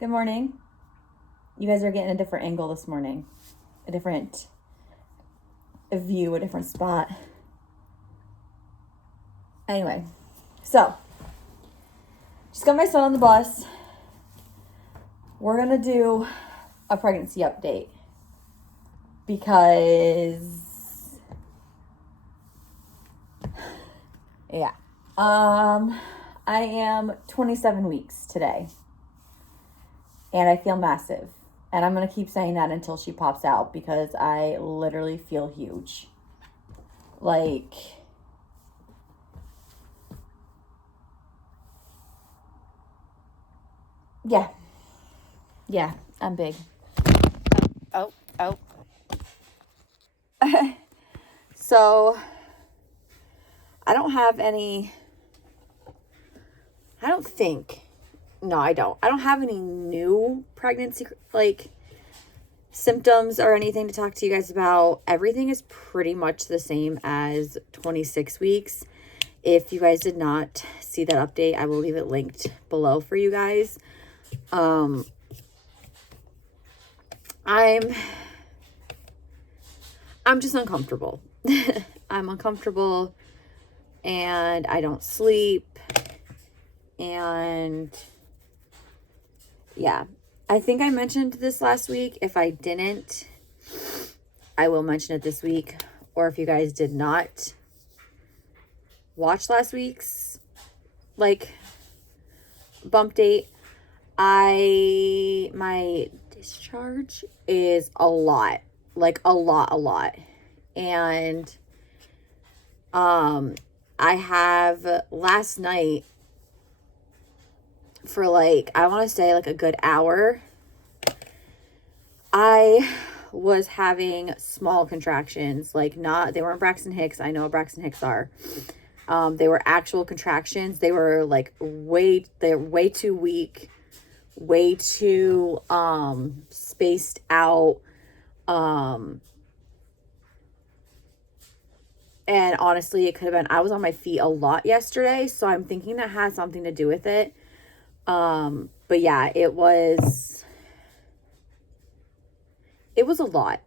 Good morning. You guys are getting a different angle this morning, a different view, a different spot. Anyway, so just got my son on the bus. We're gonna do a pregnancy update because, yeah, I am 27 weeks today, and I feel massive. And I'm going to keep saying that until she pops out because I literally feel huge. Like, yeah. Yeah, I'm big. Oh. So, I don't have any, I don't think, no, I don't. I don't have any new pregnancy, symptoms or anything to talk to you guys about. Everything is pretty much the same as 26 weeks. If you guys did not see that update, I will leave it linked below for you guys. I'm just uncomfortable. I'm uncomfortable and I don't sleep. And yeah, I think I mentioned this last week. If I didn't, I will mention it this week. Or if you guys did not watch last week's bump date, my discharge is a lot. A lot. And I have last night for I want to say a good hour, I was having small contractions, they weren't Braxton Hicks. I know what Braxton Hicks are. They were actual contractions. They were they're way too weak, way too spaced out. And honestly, it could have been, I was on my feet a lot yesterday, so I'm thinking that had something to do with it. But yeah, it was a lot.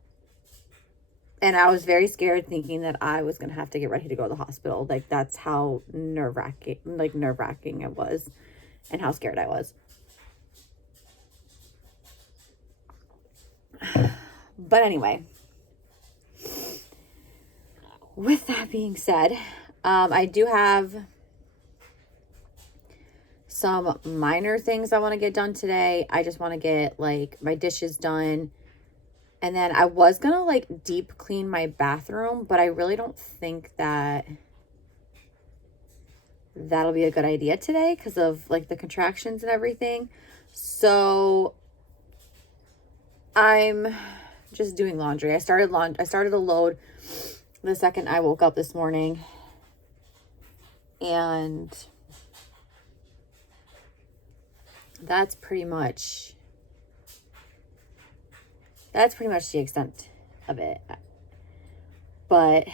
And I was very scared, thinking that I was going to have to get ready to go to the hospital. That's how nerve-wracking it was and how scared I was. But anyway, with that being said, I do have some minor things I want to get done today. I just want to get my dishes done. And then I was going to deep clean my bathroom, but I really don't think that that'll be a good idea today because of the contractions and everything. So I'm just doing laundry. I started a load the second I woke up this morning. And that's pretty much the extent of it. But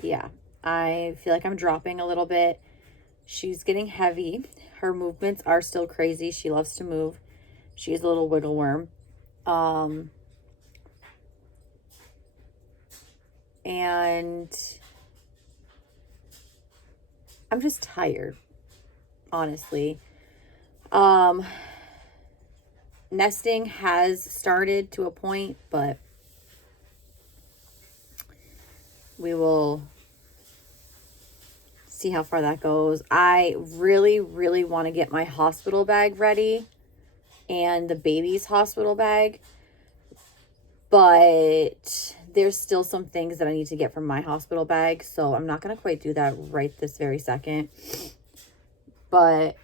yeah, I feel like I'm dropping a little bit. She's getting heavy. Her movements are still crazy. She loves to move. She's a little wiggle worm. And I'm just tired, honestly. Nesting has started to a point, but we will see how far that goes. I really, really want to get my hospital bag ready and the baby's hospital bag, but there's still some things that I need to get from my hospital bag, so I'm not going to quite do that right this very second. But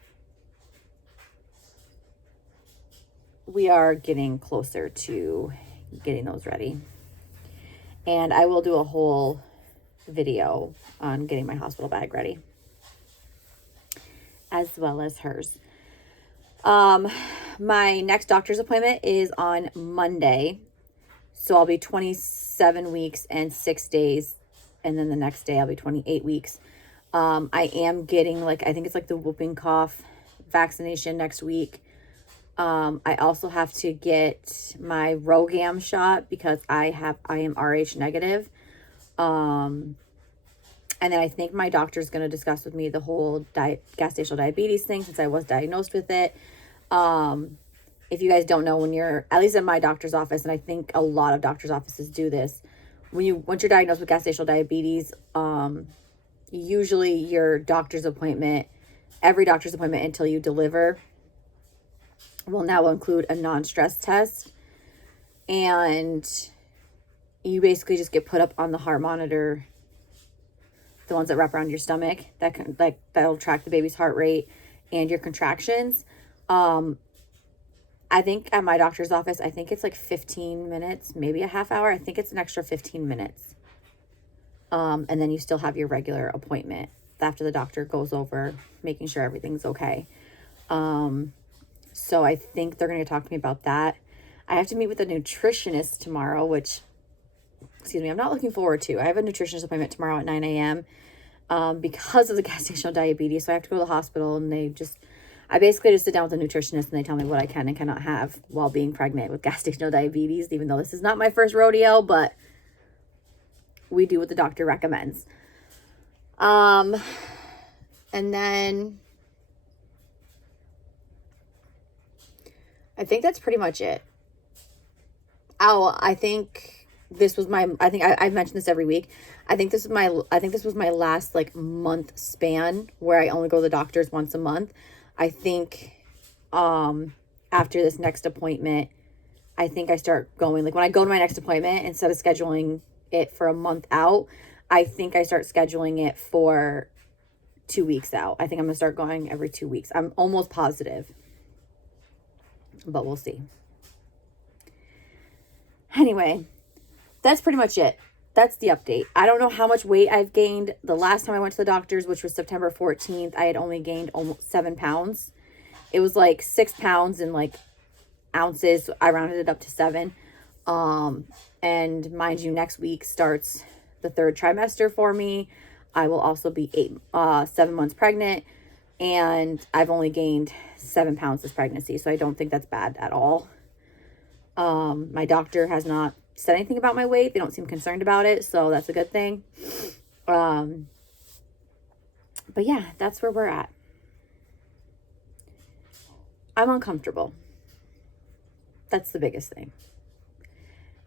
we are getting closer to getting those ready. And I will do a whole video on getting my hospital bag ready, as well as hers. My next doctor's appointment is on Monday. So I'll be 27 weeks and 6 days. And then the next day I'll be 28 weeks. I am getting I think it's the whooping cough vaccination next week. I also have to get my RhoGAM shot because I am Rh negative. And then I think my doctor's going to discuss with me the whole gestational diabetes thing since I was diagnosed with it. If you guys don't know, when you're, at least in my doctor's office, and I think a lot of doctor's offices do this, once you're diagnosed with gestational diabetes, usually your doctor's appointment, every doctor's appointment until you deliver, will now include a non-stress test. And you basically just get put up on the heart monitor, the ones that wrap around your stomach, that'll track the baby's heart rate and your contractions. I think at my doctor's office, I think it's like 15 minutes, maybe a half hour. I think it's an extra 15 minutes. And then you still have your regular appointment after the doctor goes over making sure everything's okay. So I think they're going to talk to me about that. I have to meet with a nutritionist tomorrow, which, excuse me, I'm not looking forward to. I have a nutritionist appointment tomorrow at 9 a.m. Because of the gestational diabetes. So I have to go to the hospital, and I basically just sit down with a nutritionist and they tell me what I can and cannot have while being pregnant with gestational diabetes, even though this is not my first rodeo, but we do what the doctor recommends. And then I think that's pretty much it. I think this was I've mentioned this every week. I think this was my last like month span where I only go to the doctors once a month. I think, after this next appointment, I think I start going, like when I go to my next appointment, instead of scheduling it for a month out, I think I start scheduling it for 2 weeks out. I think I'm going to start going every 2 weeks. I'm almost positive, but we'll see. Anyway, that's pretty much it. That's the update. I don't know how much weight I've gained. The last time I went to the doctor's, which was September 14th, I had only gained almost 7 pounds. It was like 6 pounds in like ounces. I rounded it up to 7. And mind you, next week starts the 3rd trimester for me. I will also be 7 months pregnant, and I've only gained 7 pounds this pregnancy. So I don't think that's bad at all. My doctor has not said anything about my weight. They don't seem concerned about it, so that's a good thing. But yeah, that's where we're at. I'm uncomfortable. That's the biggest thing.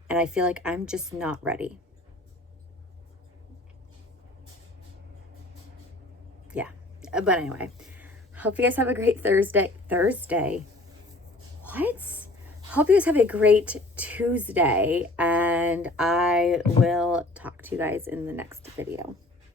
And I feel like I'm just not ready. Yeah. But anyway, hope you guys have a great Thursday. What? Hope you guys have a great Tuesday, and I will talk to you guys in the next video.